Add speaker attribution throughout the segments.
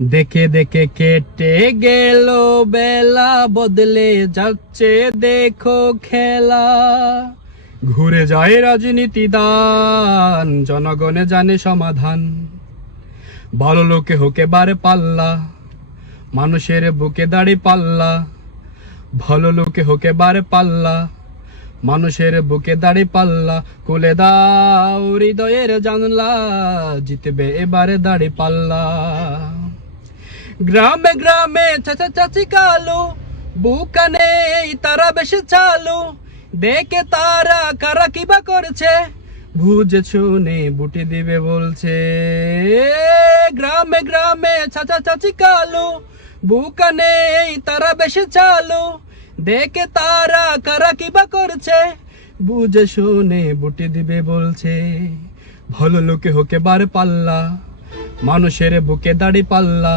Speaker 1: দেখে দেখে কেটে গেল, বেলা বদলে যাচ্ছে, দেখো খেলা। ঘুরে যায় রাজনীতি দান, জনগণে জানে সমাধান। ভালো লোকে হোকে বারে পাল্লা, মানুষের বুকে দাড়ি পাল্লা। ভালো লোকে হোকে বারে পাল্লা, মানুষের বুকে দাড়ি পাল্লা। কুলে দাও হৃদয়ের জানলা, জিতবে এবারে দাড়ি পাল্লা। গ্রামে গ্রামে চাচা চাচি কালো বুকানে তারা বেশি চালু। দেখে তারা কারা কিবা করছে বুঝে শুনে বুটি দিবে বলছে। গ্রামে গ্রামে চাচা চাচি কালো বুকানে তারা বেশি চালু। দেখে তারা কারা কিবা করছে বুঝে শুনে বুটি দিবে বলছে। ভালো লোকে হোকে বার পাল্লা, মানুষের বুকে দাড়ি পাল্লা।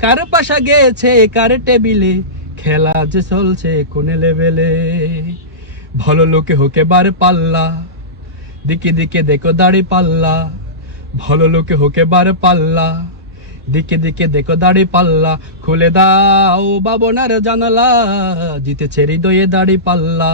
Speaker 1: কার পাশা গেছে, কার টেবিলে? খেলা যে চলছে কোন লেভেলে? ভালো লোকে হোকে বার পাল্লা। দিকে দিকে দেখো দাড়ি পাল্লা। ভালো লোকে হোকে বার পাল্লা। দিকে দিকে দেখো দাড়ি পাল্লা। খুলে দাও বাবনার জানালা। জিতেছে হৃদয়ে দাড়ি পাল্লা।